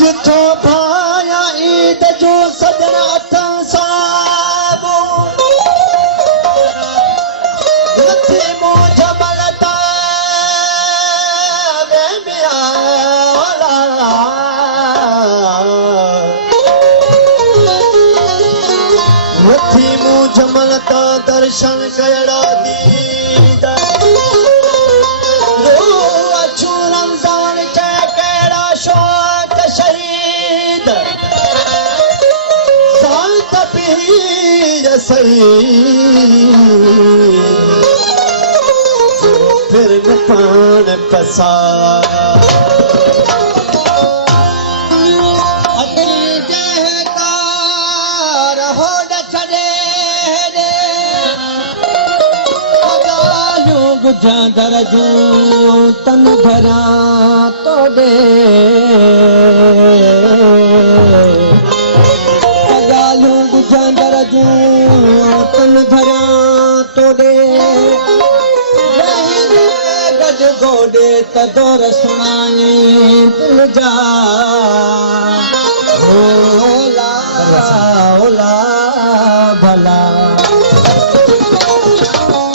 जिथो भाया ईद जो सजन अथन साबो लथी मोज मलता वे मियाला लथी मोज मलता दर्शन कयड़ा दीद रो अछू रमजान के केड़ा शौक शहीद सात पीर सही फिर पान पसा गुजादर जो तन भरा तोड़े गालू गुजादर जो तन भरा तोड़े गज गोडे तदोर सुनाए दिल जा होला होला